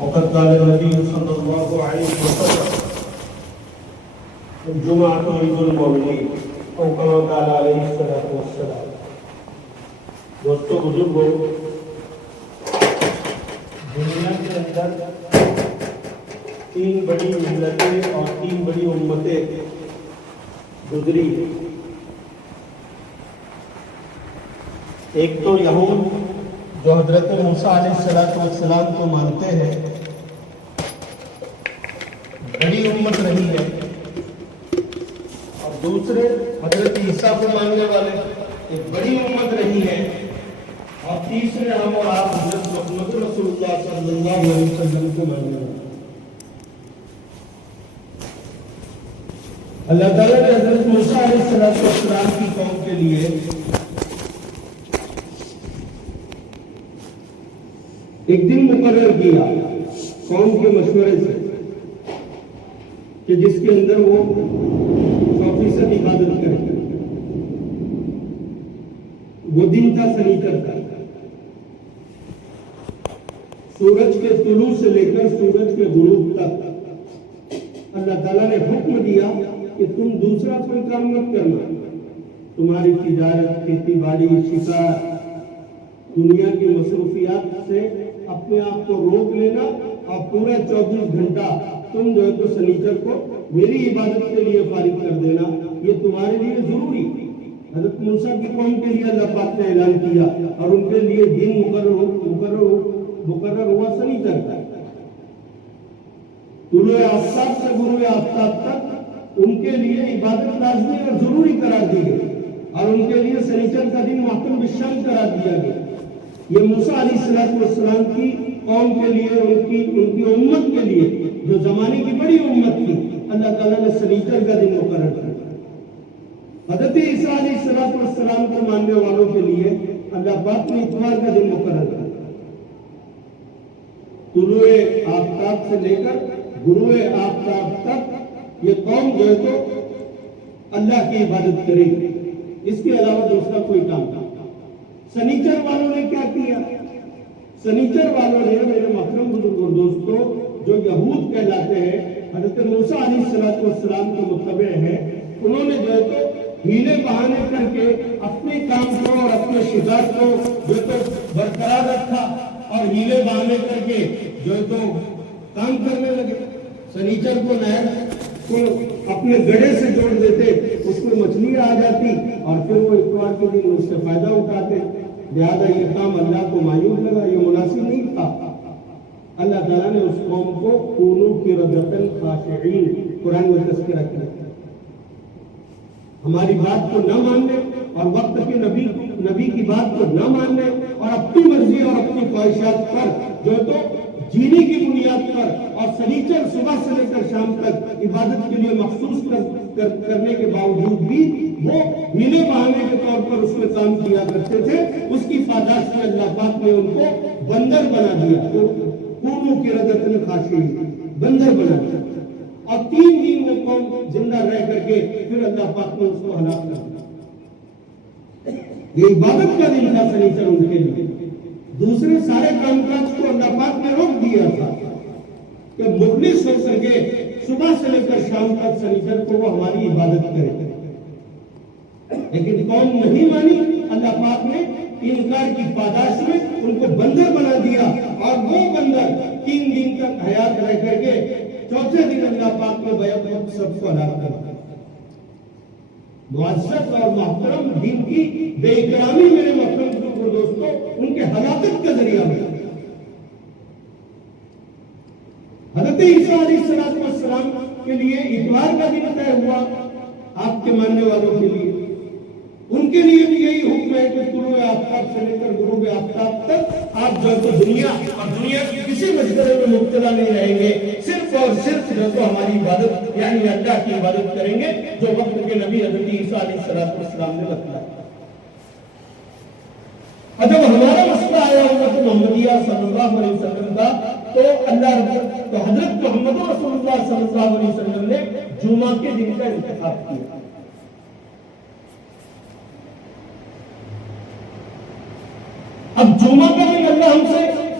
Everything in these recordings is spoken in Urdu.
وقد قال النبي صلى الله عليه وسلم الجمعة عيد المؤمنين او كما قال عليه الصلاة والسلام۔ دوستو بزرگوں، دنیا کے اندر تین بڑی ملتیں اور تین بڑی امتیں گزری۔ ایک تو یہود جو حضرت موسیٰ علیہ السلام کو مانتے ہیں، بڑی امت رہی ہے، اور دوسرے حضرت عیسیٰ کو ماننے والے ایک بڑی امت رہی ہے، اور تیسرے ہم اور آپ حضرت محمد رسول اللہ صلی اللہ علیہ وسلم کو ماننے والے۔ اللہ تعالیٰ نے حضرت موسیٰ علیہ السلام کی قوم کے لیے ایک دن مقرر کیا قوم کے مشورے سے کہ جس کے اندر وہ 100% عبادت کرے۔ وہ دن تھا سنیچر کا۔ سورج کے طلوع سے لے کر سورج کے غروب تک اللہ تعالیٰ نے حکم دیا کہ تم دوسرا کوئی کام مت کرنا۔ تمہاری تجارت، کھیتی باڑی، شکار، دنیا کی مصروفیات سے اپنے آپ کو روک لینا، اور پورا 24 گھنٹہ تم جو ہے تو سنیچر کو میری عبادت کے لیے فارغ کر دینا، یہ تمہارے لیے ضروری۔ حضرت موسیٰ کی قوم کے لیے اللہ پاک نے اعلان کیا، اور ان کے لیے دن مقرر ہوا سنیچر کا۔ طلوع آفتاب سے غروب آفتاب تک ان کے لیے عبادت لازمی اور ضروری قرار دی گئی، اور ان کے لیے سنیچر کا دن محتم بالشان قرار دیا گیا۔ یہ موسیٰ علیہ السلام کی قوم کے لیے، ان کی امت کے لیے جو زمانے کی بڑی امت تھی، اللہ تعالیٰ نے سنیچر کا دن مقرر کیا۔ حضرت عیسیٰ علیہ السلام کو ماننے والوں کے لیے اللہ پاک نے اتوار کا دن مقرر کیا۔ طلوع آفتاب سے لے کر غروب آفتاب تک یہ قوم جو ہے تو اللہ کی عبادت کرے گی، اس کے علاوہ دوسرا کوئی کام نہیں۔ سنیچر والوں نے کیا کیا؟ سنیچر والوں نے، میرے محترم بزرگوں دوستو، جو یہود کہلاتے ہیں، حضرت موسیٰ علیہ السلام کے متبع ہیں، انہوں نے جو ہے تو ہیلے بہانے کر کے اپنے کام کو اور اپنے شکار کو جو ہے تو برقرار رکھا، اور ہیلے بہانے کر کے جو ہے تو کام کرنے لگے۔ سنیچر کو نہر کو اپنے گڑھے سے جوڑ دیتے، اس میں مچھلی آ جاتی، اور پھر وہ اتوار کے دن اس سے فائدہ اٹھاتے۔ لہٰذا یہ کام اللہ کو مایوب لگا، یہ مناسب نہیں تھا۔ اللہ تعالیٰ نے اس قوم کو کونوا قردۃ خاشعین قرآن میں تذکرہ کیا۔ ہماری بات کو نہ ماننے اور وقت کے نبی کی بات کو نہ ماننے، اور اپنی مرضی اور اپنی خواہشات پر جو ہے تو جینے کی بنیاد پر، اور سنیچر صبح سے لے کر شام تک عبادت کے لیے مخصوص کرنے کے باوجود بھی وہ ہیلے بہانے کے طور پر اس میں کام کیا کرتے تھے، اس کی پاداش میں اللہ پاک نے ان کو بندر بنا دیا، کونوا قردۃ خاشعین، بندر بنا دیا، اور 3 دن وہ قوم زندہ رہ کر کے پھر اللہ پاک نے اس کو ہلاک کر دیا۔ یہ عبادت کا دن تھا سنیچر ان کے لیے۔ دوسرے سارے کام کاج کو اللہ پاک نے روک دیا تھا کہ مخلص ہو کر کے صبح سے لے کر شام تک سنیچر کو وہ ہماری عبادت کرے، لیکن قوم نہیں مانی۔ اللہ پاک نے انکار کی پاداش میں ان کو بندر بنا دیا، اور وہ بندر 3 دن تک حیات رہ کر کے چوتھے دن اللہ پاک نے بیک وقت سب کو ہلاک کر دیا۔ معزز اور محترم دین کی بے اکرامی، میرے محترم دوستو، ان کے ہلاکت کا ذریعہ بنا۔ حضرت عیسیٰ علیہ السلام کے لیے اتوار کا دن طے ہوا، آپ کے ماننے والوں کے لیے، ان کے لیے بھی یہی حکم ہے کہ طلوع آفتاب سے لے کر غروب آفتاب تک آپ جو ہے تو دنیا کی کسی مشغلے میں مبتلا نہیں رہیں گے، صرف اور صرف جو تو ہماری عبادت یعنی اللہ کی عبادت کریں گے، جو وقت کے نبی حضرت عیسیٰ علیہ السلام نے بتلایا۔ جب ہمارا مسئلہ آیا امت محمدیہ صلی اللہ علیہ وسلم کا، تو حضرت محمد رسول اللہ صلی اللہ علیہ وسلم نے جمعہ کے دن کا انتخاب کیا۔ اب جمعہ کا دن اللہ ہم سے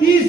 30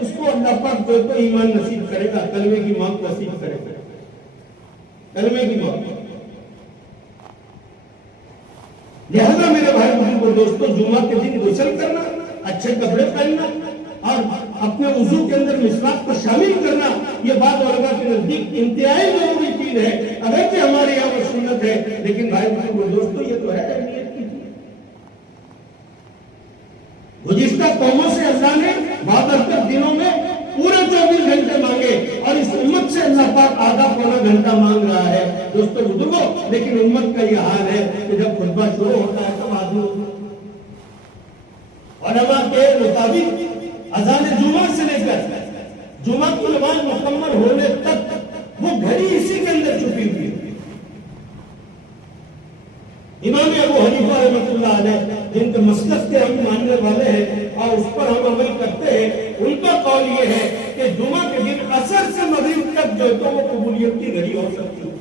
اس کو اللہ پاک جو تو ایمان نصیب کرے گا، کلمے کی موت نصیب کرے گا، کلمے کی موت۔ لہذا میرے بھائی بزرگوں دوستوں، جمعہ کے دن غسل کرنا، اچھے کپڑے پہننا اور اپنے وضو کے اندر مسواک کو شامل کرنا، یہ بات علماء کے نزدیک انتہائی ضروری چیز ہے۔ اگرچہ ہمارے یہاں وہ سنت ہے، لیکن بھائی بزرگوں دوستوں یہ تو ہے اہمیت کی چیز۔ گزشتہ قوموں سے اللہ نے 72 دنوں میں پورے 24 گھنٹے مانگے، اور اس امت سے اللہ پاک آدھا پونا گھنٹہ مانگ رہا ہے دوستوں بزرگوں۔ لیکن امت کا یہ حال ہے کہ جب خطبہ شروع ہوتا ہے تب آدمی، علماء کے مطابق اذان جمعہ سے لے کر جمعہ کی نماز مکمل ہونے تک وہ گھڑی اسی کے اندر چھپی ہوئی ہے۔ امام ابو حنیفہ رحمۃ اللہ علیہ، جن کے مسلک کے ہم ماننے والے ہیں اور اس پر ہم عمل کرتے ہیں، ان کا قول یہ ہے کہ جمعہ کے دن عصر سے مغرب تک جو تو وہ قبولیت کی گھڑی ہو سکتی ہے۔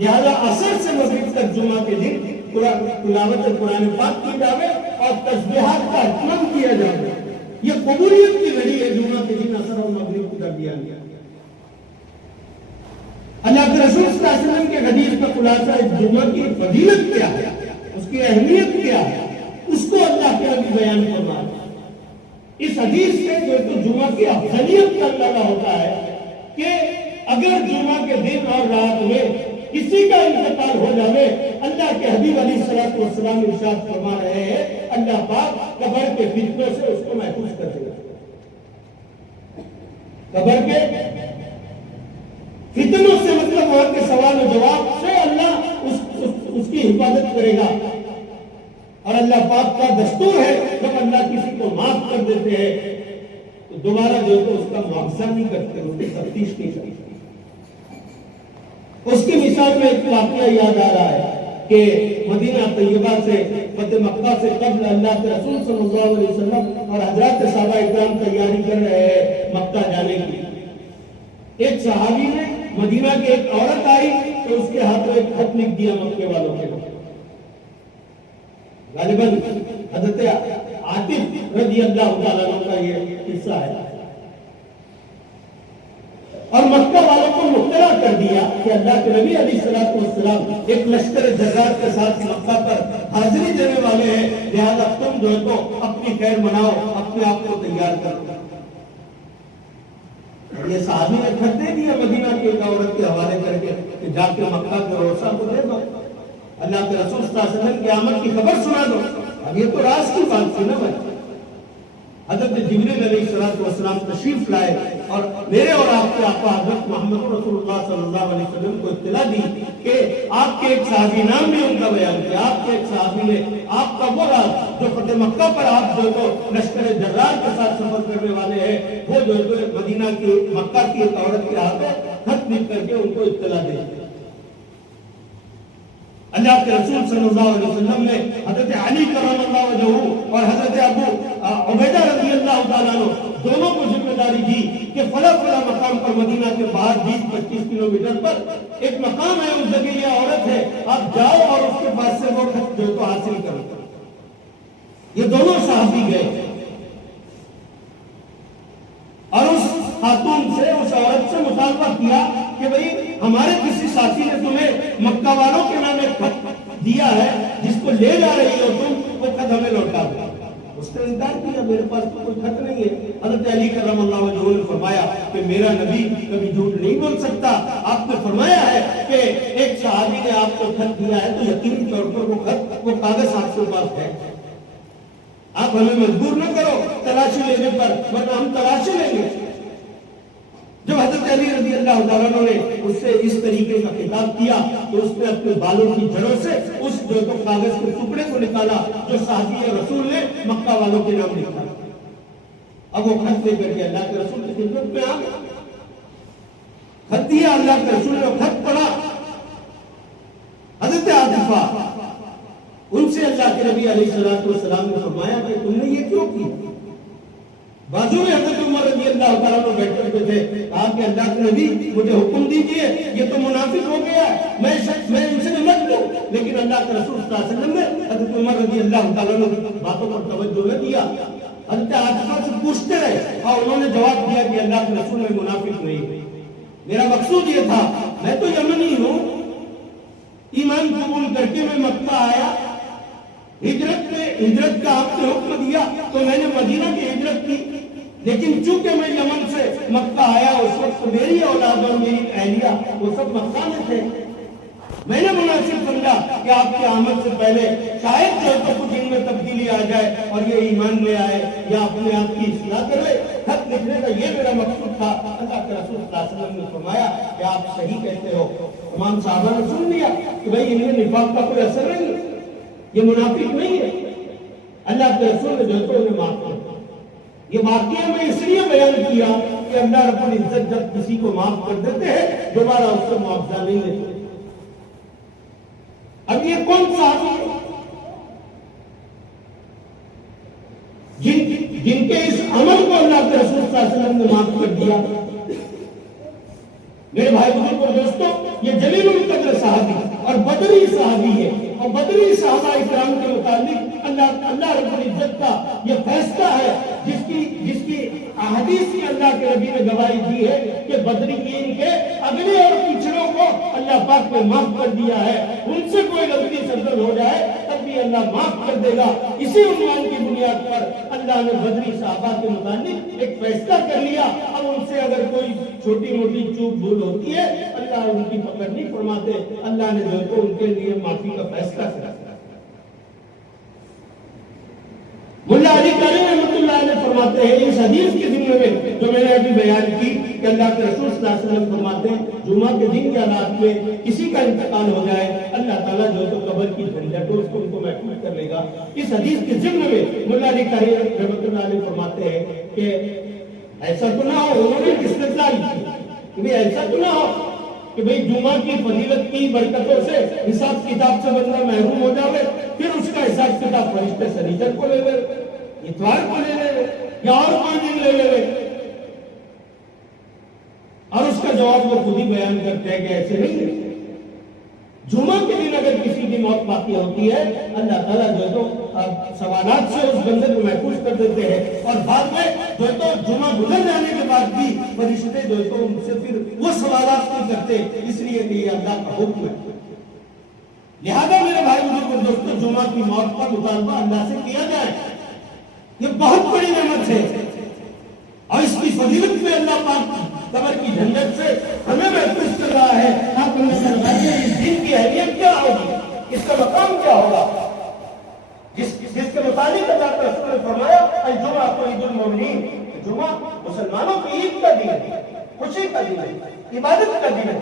لہذا عصر سے مغرب تک جمعہ کے دن تلاوت قرآن پاک کی جائے اور تسبیحات کا اہتمام کیا جائے، یہ قبولیت کی گھڑی ہے جمعہ کے دن عصر اور مغرب کو درمیان میں۔ اللہ کے رسول صلی اللہ علیہ وسلم کے حدیث کا خلاصہ اس جمعہ کی فضیلت کیا ہے، اس کی اہمیت کیا ہے، اس کو اللہ کے نبی بیان فرما رہے ہیں۔ اس حدیث سے جو تو جمعہ کی افضلیت کا اندازہ ہوتا ہے کہ اگر جمعہ کے دن اور رات میں کسی کا انتقال ہو جائے، اللہ کے حبیب علیہ الصلوۃ والسلام ارشاد فرما رہے ہیں اللہ پاک قبر کے فتنوں سے اس کو محفوظ کر دے گا۔ قبر کے فتنوں سے مطلب وہاں کے سوال و جواب سے اللہ اس کی حفاظت کرے گا۔ اور اللہ پاک کا دستور ہے جب اللہ کسی کو معاف کر دیتے ہیں تو دوبارہ جو ہے اس کا معاوضہ نہیں کرتے، اس کی تفتیش نہیں کرتے۔ اس کی مثال میں ایک واقعہ یاد آ رہا ہے کہ مدینہ طیبہ سے فتح مکہ سے قبل اللہ کے رسول صلی اللہ علیہ وسلم اور حضرات صحابہ اکرام تیاری کر رہے ہیں مکہ جانے کی۔ ایک صحابی نے مدینہ کی ایک عورت آئی تو اس کے ہاتھ میں ایک خط لکھ دیا مکے والوں کے، غالباً حضرت عاطف رضی اللہ تعالیٰ عنہ کا یہ قصہ ہے، اور مکہ والوں کو مطلع کر دیا کہ اللہ کے نبی علیہ الصلوۃ والسلام ایک لشکر جرار کے ساتھ مکہ پر حاضری دینے والے ہیں، لہذا تم جو ہے تو اپنی خیر مناؤ، اپنے آپ کو تیار کرو۔ یہ صحابی نے خط دے دیا مدینہ کی ایک عورت کے حوالے کر کے کہ جا کے مکہ کے روسا کو دے دو، اللہ کے رسول صلی اللہ علیہ وسلم کی آمد کی خبر سنا دو۔ اب یہ تو راز کی بات تھی نا بھائی۔ حضرت جبریل علیہ السلام تشریف لائے اور میرے اور آپ کے آقا حضرت محمد رسول اللہ صلی اللہ علیہ وسلم کو اطلاع دی کہ آپ کے ایک صحابی، نام نے ان کا بیان کیا، آپ کے ایک صحابی نے آپ کا وہ راز جو فتح مکہ پر آپ جو تو لشکر جرار کے ساتھ سفر کرنے والے ہیں، وہ جو ہے مدینہ کی مکہ کی ایک عورت کے ہاتھ میں خط لکھ کر کے ان کو اطلاع دے۔ اللہ کے رسول صلی اللہ علیہ وسلم نے حضرت علی کرم اللہ وجہہ اور حضرت ابو عبیدہ رضی اللہ تعالیٰ عنہ دونوں کو ذمہ داری دی کہ فلاں فلاں مقام پر مدینہ کے باہر 20-25 کلومیٹر پر ایک مقام ہے، اس جگہ یہ عورت ہے، آپ جاؤ اور اس کے پاس سے وہ خط جو تو حاصل کرو۔ یہ دونوں صحابی گئے اور اس خاتون سے، اس عورت سے مطالبہ کیا کہ بھئی ہمارے کسی ساتھی نے تمہیں مکہ والوں کے نام ایک خط دیا ہے جس کو لے جا رہی ہو تم، وہ خط ہمیں لوٹا دو۔ اس نے انکار کیا، میرے پاس کوئی خط نہیں ہے۔ حضرت علی کرم اللہ وجہہ نے فرمایا کہ میرا نبی کبھی جھوٹ نہیں بول سکتا، آپ نے فرمایا ہے کہ ایک صحابی نے آپ کو خط دیا ہے تو یقینی طور پر وہ خط، وہ کاغذ آپ کے پاس ہے، آپ ہمیں مجبور نہ کرو تلاشی لینے پر، ورنہ ہم تلاشی لیں گے۔ جب حضرت علی رضی اللہ تعالیٰ عنہ نے اس سے اس طریقے کا خطاب کیا تو اس نے اپنے بالوں کی جڑوں سے اس جو تو کاغذ کے ٹکڑے کو نکالا جو صحابی رسول نے مکہ والوں کے نام لکھا۔ اب وہ خط لے کر کے اللہ کے رسول کی خدمت میں آ گیا، خط دیا، اللہ کے رسول نے خط پڑھا۔ حضرت عاطفہ ان سے اللہ کے نبی علیہ السلام نے فرمایا کہ تم نے یہ کیوں کیا؟ بازو میں حضرت عمر رضی اللہ تعالیٰ عنہ بیٹھے ہوئے تھے، کہا کہ اللہ کے نبی مجھے حکم دیجئے، یہ تو منافق ہو گیا ہے، میں ان سے نمٹ لوں۔ لیکن اللہ کے رسول صلی اللہ علیہ وسلم نے حضرت عمر رضی اللہ تعالیٰ عنہ کی باتوں پر توجہ نہ دیا، حضرت عاطفہ سے پوچھتے رہے اور انہوں نے جواب دیا کہ اللہ کے رسول میں منافق نہیں. میرا مقصود یہ تھا, میں تو یمنی ہوں, ایمان قبول کر کے میں مکہ آیا, ہجرت کا آپ نے حکم دیا تو میں نے مدینہ کی ہجرت کی, لیکن چونکہ میں یمن سے مکہ آیا اس وقت میری اولاد اور میری اہلیہ وہ سب مکہ میں تھے. میں نے مناسب سمجھا کہ آپ کی آمد سے پہلے شاید جو تو کچھ ان میں تبدیلی آ جائے اور یہ ایمان لے آئے یا اپنے آپ کی اصلاح کرے. خط لکھنے کا یہ میرا مقصود تھا. اللہ کے رسول صلی اللہ علیہ وسلم نے فرمایا کہ آپ صحیح کہتے ہو. تمام صحابہ نے سن لیا کہ بھائی ان میں نفاق کا کوئی اثر نہیں ہے, یہ منافق نہیں ہے. اللہ کے رسول نے جو تو انہیں معاف کر دیا. یہ واقعہ میں اس لیے بیان کیا کہ اللہ رب العزت جب کسی کو معاف کر دیتے ہیں دوبارہ اس سے معاوضہ نہیں لیتے. اب یہ کون صحابی ہے جن کے اس عمل کو اللہ کے رسول صلی اللہ علیہ وسلم نے معاف کر دیا؟ میرے بھائی بزرگوں دوستوں, یہ جلیل القدر صحابی اور بدری صحابی ہے. اور بدری صحابہ اکرام کے متعلق اللہ رب العزت کا یہ فیصلہ ہے جس کی احادیث کی اللہ کے نبی نے گواہی دی ہے کہ بدریین کے اگلے اور پچھڑوں کو اللہ پاک نے معاف کر دیا ہے. ان سے کوئی غلطی سرزد ہو جائے تب بھی اللہ معاف کر دے گا. اسی عنوان کی بنیاد پر اللہ نے بدری صحابہ کے متعلق ایک فیصلہ کر لیا. اب ان سے اگر کوئی چھوٹی موٹی چوک بھول ہوتی ہے اللہ ان کی پکڑ نہیں فرماتے. اللہ نے جو تو ان کے لیے معافی کا فیصلہ کیا. ملا علی قاری رحمۃ اللہ علیہ فرماتے ہیں اس حدیث کے ضمن میں جو میں نے ابھی بیان کی کہ اللہ کے رسول صلی اللہ علیہ وسلم فرماتے ہیں جمعہ کے دن کی رات میں کسی کا انتقال ہو جائے اللہ تعالیٰ جو تو قبر کی جھنجھٹوں سے ان کو محفوظ کر لے گا. اس حدیث کے ضمن میں ملا علی قاری رحمۃ اللہ علیہ فرماتے ہیں کہ ایسا تو نہ ہو, انہوں نے استدلال کی کہ ایسا تو نہ ہو کہ بھئی جمعہ کی فضیلت کی برکتوں سے حساب کتاب سے بندہ محروم ہو جاوے, پھر اس کا حساب کتاب فرشتے سنیچر کو لے لے, اتوار کو لے لے یا اور کوئی دن لے لے. اور اس کا جواب وہ خود ہی بیان کرتے ہیں کہ ایسے نہیں ہے. جمعہ کے دن اگر کسی کی موت باقی ہوتی ہے اللہ تعالیٰ جو تو سوالات سے اس بندے کو محفوظ کر دیتے ہیں اور بعد میں جو تو جمعہ گزر جانے کے بعد بھی فرشتے جو تو ان سے پھر وہ سوالات نہیں کرتے, اس لیے کہ یہ اللہ کا حکم ہے. لہذا میرے بھائی بزرگوں دوستوں جمعہ کی موت کا مطالبہ اللہ سے کیا جائے. یہ بہت بڑی نعمت ہے اور اس کی فضیلت میں اللہ پاک قبر کی جھنجھٹ سے ہمیں محفوظ کر رہا ہے. آپ نے فرمایا اس دن کی اہمیت کیا ہوگی, اس کا مقام کیا ہوگا, جس کے متعلق اللہ کے رسول نے فرمایا الجمعہ تو عید المومنین, جمعہ مسلمانوں کی عید کا دن ہے, خوشی کا دن ہے, عبادت کا دن ہے.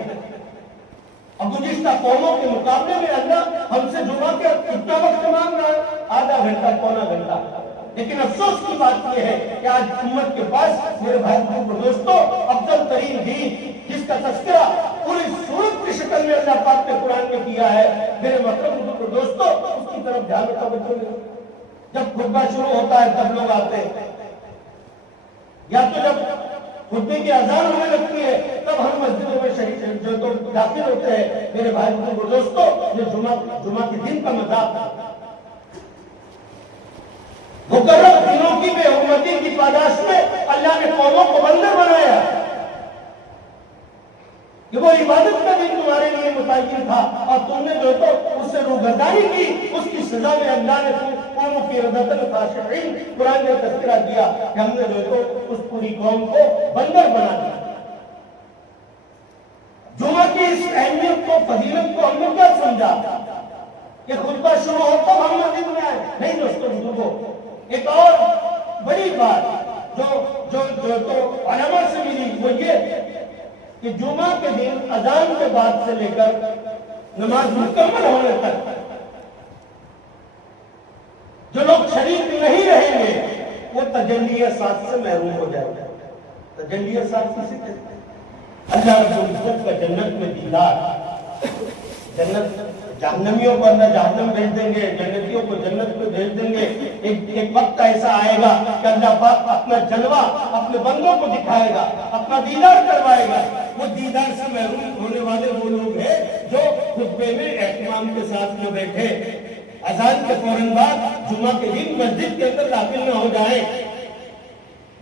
اب گزشتہ قوموں کے مقابلے میں اللہ ہم سے جمعہ کے کتنا وقت مانگ رہا ہے, آدھا گھنٹہ پونا گھنٹہ. لیکن افسوس کی بات یہ ہے کہ آج امت کے پاس میرے بھائی دوستوں افضل ترین دین جس کا تذکرہ پوری صورت کی شکل میں اللہ پاک نے قرآن میں کیا ہے, میرے محترم دوستوں اس کی طرف دھیان توجہ دیں. جب خطبہ شروع ہوتا ہے تب لوگ آتے ہیں, یا تو جب خطبے کی اذان ہونے لگتی ہے تب ہم مسجدوں میں شریک جو تو داخل ہوتے ہیں. میرے بھائی دوستوں یہ جمعہ کے دن کا مذاق مقرر دنوں کی بے حرمتی کی پاداش میں اللہ نے قوموں کو بندر بنایا کہ وہ عبادت کا دن تمہارے لیے متعین تھا اور تم نے جو تو اس سے روگردانی کی, اس کی سزا میں اللہ نے قوموں کی رضاۃ الخاشعین قرآن نے تذکرہ دیا کہ ہم نے جو تو اس پوری قوم کو بندر بنا دیا. جمعہ کی اس اہمیت کو فضیلت کو ہم نے کیا سمجھا کہ خطبہ شروع ہو تب ہم مسجد میں آئے؟ نہیں دوستوں بزرگوں, ایک اور بڑی بات جو تو علماء سے ملی وہ یہ کہ جمعہ کے دن اذان کے بعد سے لے کر نماز مکمل ہونے تک جو لوگ شریک نہیں رہیں گے وہ تجلی سات سے محروم ہو جائے گا. تجلی سات کسی کہتے ہیں اللہ رب العزت کا جنت میں دیدار. جنت جہنمیوں کو اللہ جہنم بھیج دیں گے, جنتیوں کو جنت میں بھیج دیں گے. ایک وقت ایسا آئے گا کہ اللہ پاک اپنا جلوہ اپنے بندوں کو دکھائے گا, اپنا دیدار کروائے گا. وہ دیدار سے محروم ہونے والے وہ لوگ ہیں جو خطبے میں اہتمام کے ساتھ نہ بیٹھے, اذان کے فوراً بعد جمعہ کے دن مسجد کے اندر داخل نہ ہو جائیں,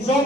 100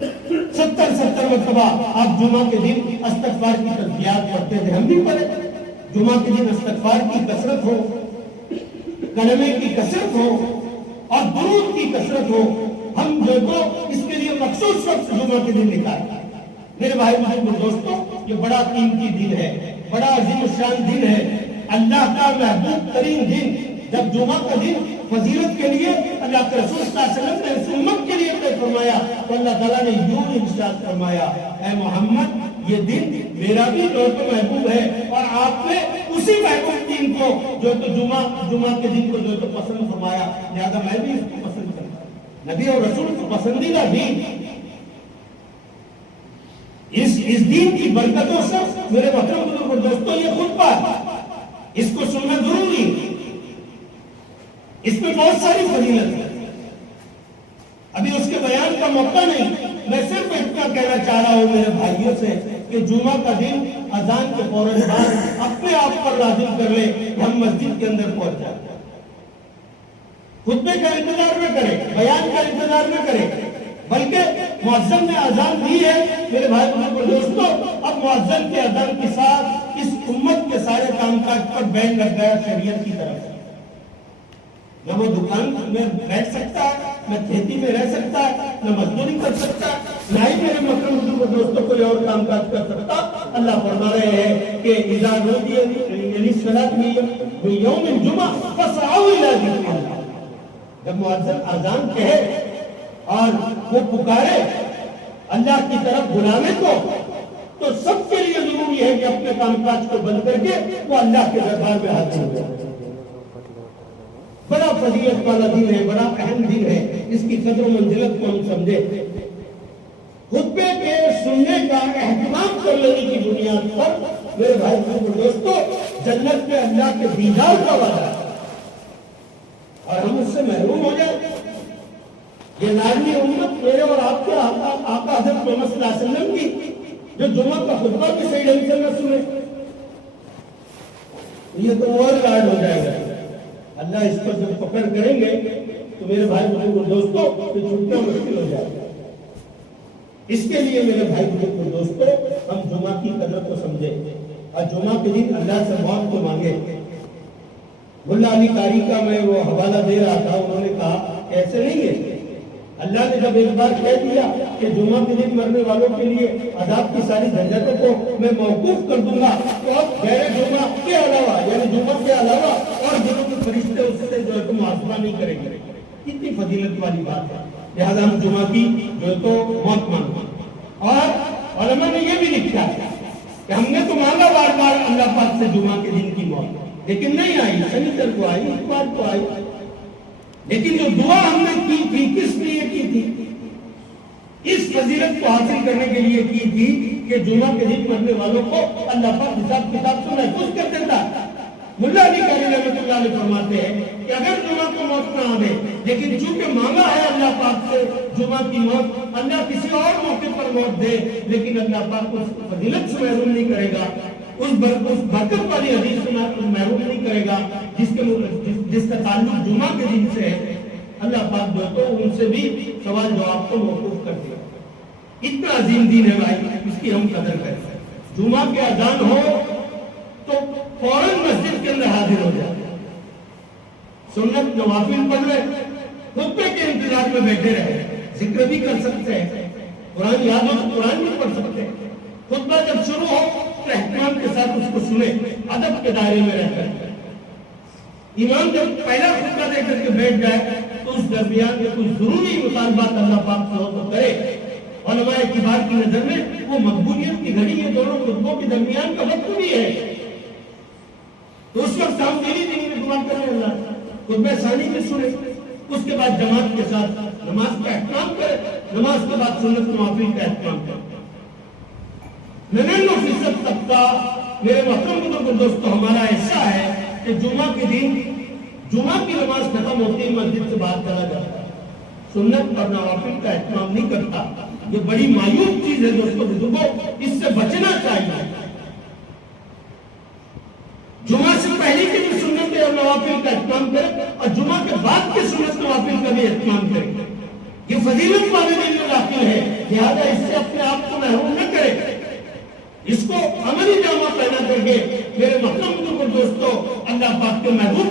70 مرتبہ آپ جمعہ کے دن استغفار کی تسبیحات پڑھتے تھے، ہم بھی پڑھے۔ جمعہ کے دن استغفار کی کثرت ہو، کلمے کی کثرت ہو اور درود کی کثرت ہو، ہم جو تو اس کے لیے مخصوص وقت جمعہ کے دن نکالیں۔ میرے بھائی بہنوں دوستوں، یہ بڑا قیمتی دن ہے، بڑا عظیم الشان دن ہے، اللہ کا محبوب ترین دن۔ جب جمعہ کا دن فضیلت کے لیے اللہ کے رسول صلی اللہ علیہ وسلم نے اس امت کے لیے طے فرمایا تو اللہ تعالیٰ نے یوں ارشاد فرمایا، اے محمد یہ دن میرا بھی جو تو محبوب ہے اور آپ نے اسی محبوب دن کو جو تو جمعہ کے دن کو جو تو پسند فرمایا، لہذا میں بھی اس کو پسند کرتا ہوں۔ نبی اور رسول کو پسندیدہ دین، اس دین کی برکتوں سے میرے محترم بزرگوں دوستوں یہ خطبہ اس کو سننا ضروری ہے، اس میں بہت ساری فضیلت ہے، ابھی اس کے بیان کا موقع نہیں۔ میں صرف اتنا کہنا چاہ رہا ہوں میرے بھائیوں سے کہ جمعہ کا دن اذان کے فوراً بعد اپنے آپ پر لازم کر لیں کہ ہم مسجد کے اندر پہنچ جائیں، خطبے کا انتظار نہ کریں، بیان کا انتظار نہ کریں، بلکہ مؤذن نے اذان دی ہے میرے بھائی بہنوں دوستوں، اب مؤذن کے اذان کے ساتھ اس امت کے سارے کام کاج پر بین لگ گیا شریعت کی طرف سے۔ نہ وہ دکان میں بیٹھ سکتا ہے، نہ کھیتی میں رہ سکتا ہے، نہ مزدوری کر سکتا ہے، نہ ہی میرے محترم بزرگوں دوستوں کوئی اور کام کاج کر سکتا۔ اللہ فرما رہے ہیں کہ اذا نودی للصلاۃ من یوم الجمعہ فاسعوا الی ذکر اللہ، جب مؤذن اذان کہے اور وہ پکارے اللہ کی طرف بلانے کو، تو سب کے لیے ضروری ہے کہ اپنے کام کاج کو بند کر کے وہ اللہ کے دربار میں حاضر ہو جائے۔ بڑا فضیلت والا دن ہے، بڑا اہم دن ہے، اس کی قدر و منزلت کو ہم سمجھے۔ خطبے کے سننے کا اہتمام کر لینے کی بنیاد پر میرے بھائی بہنوں دوستوں جنت میں اللہ کے دیدار کا وعدہ ہے اور ہم اس سے محروم ہو جائیں۔ یہ لازمی امت میرے اور آپ کے آقا حضرت محمد صلی اللہ علیہ وسلم کی جو جمعہ کا خطبہ بھی صحیح ڈھنگ سے نہ سنے، یہ تو اور لاڈ ہو جائے گا۔ اللہ اس پر جب پکڑ کریں گے تو میرے بھائی بہنوں دوستوں تو چھٹنا مشکل ہو جائے گا۔ اس کے لیے میرے بھائی بہنوں دوستوں ہم جمعہ کی قدر کو سمجھیں اور جمعہ کے دن اللہ سے معاف کو مانگے۔ ملا علی قاری کا میں وہ حوالہ دے رہا تھا، انہوں نے کہا ایسے نہیں ہے، اللہ نے جب ایک بار کہہ دیا کہ جمعہ کے دن مرنے والوں کے لیے عذاب کی ساری جھنجھٹوں کو میں موقوف کر دوں گا، تو اب غیر جمعہ کے علاوہ یعنی جمعہ کے علاوہ اور دنوں کے فرشتے اس سے جو ہے تو محاسبہ نہیں کریں گے۔ کتنی فضیلت والی بات ہے، لہذا ہم جمعہ کی جو ہے تو موت مانگیں۔ اور علماء نے یہ بھی لکھا ہے کہ ہم نے تو مانگا بار بار اللہ پاک سے جمعہ کے دن کی موت، لیکن نہیں آئی، شنیچر کو آئی، اتوار کو آئی، لیکن جو دعا ہم نے کی تھی کس لیے کی تھی؟ اس فضیلت کو حاصل کرنے کے لیے کی تھی کہ جمعہ کے دن مرنے والوں کو اللہ پاک حساب کتاب سے محفوظ کر دیتا۔ ملا علی قاری رحمۃ اللہ علیہ فرماتے ہیں کہ اگر جمعہ کو موت نہ آئے لیکن چونکہ مانگا ہے اللہ پاک سے جمعہ کی موت، اللہ کسی اور موقع پر موت دے لیکن اللہ پاک اس فضیلت سے محروم نہیں کرے گا، اس برکت والی حدیث سے محروم نہیں کرے گا جس کا تعلق جمعہ کے دن سے ہے۔ اللہ پاک جو تو ان سے بھی سوال جواب کو موقوف کر دیا۔ اتنا عظیم دین ہے بھائی، اس کی ہم قدر کریں۔ جمعہ کے اذان ہو تو فوراً مسجد کے اندر حاضر ہو جائے، سنت نوافل پڑھ لیں، خطبے کے انتظار میں بیٹھے رہے، ذکر بھی کر سکتے ہیں، قرآن یاد ہو تو قرآن بھی پڑھ سکتے ہیں۔ خطبہ جب شروع ہو تو اہتمام کے ساتھ اس کو سنیں، ادب کے دائرے میں رہ کر۔ امام جب پہلا خطبہ دے کر کے بیٹھ جائے تو اس درمیان میں کچھ ضروری مطالبات اللہ پاک سے ہو تو کرے۔ علماء کبار کی نظر میں وہ مقبولیت کی گھڑی یہ دونوں خطبوں کے درمیان کا وقت بھی ہے، تو اس وقت ہم دینی میں دعا کریں، اللہ خطبہ ثانی میں سنیں، اس کے بعد جماعت کے ساتھ نماز کا اہتمام کریں، نماز کے بعد سنت نوافل کا اہتمام کریں۔ 99% طبقہ میرے محترم بزرگوں دوستوں ہمارا ایسا ہے کہ جمعہ کے دن جمعہ کی نماز ختم ہوتی ہے مسجد سے باہر چلا جاتا ہے، سنت اور نوافل کا اہتمام نہیں کرتا۔ یہ بڑی مایوس چیز ہے دوستوں بزرگوں، اس سے بچنا چاہیے۔ جمعہ سے پہلے کی بھی سنت اور نوافل کا اہتمام کریں اور جمعہ کے بعد کی سنت نوافل کا بھی اہتمام کریں۔ یہ فضیلت والے دن میں داخل ہے، لہذا اس سے اپنے آپ کو محروم نہ کرے، اس کو عملی جامہ پہنا کر کے میرے محترم بزرگ دوستو اللہ پاک کے محبوب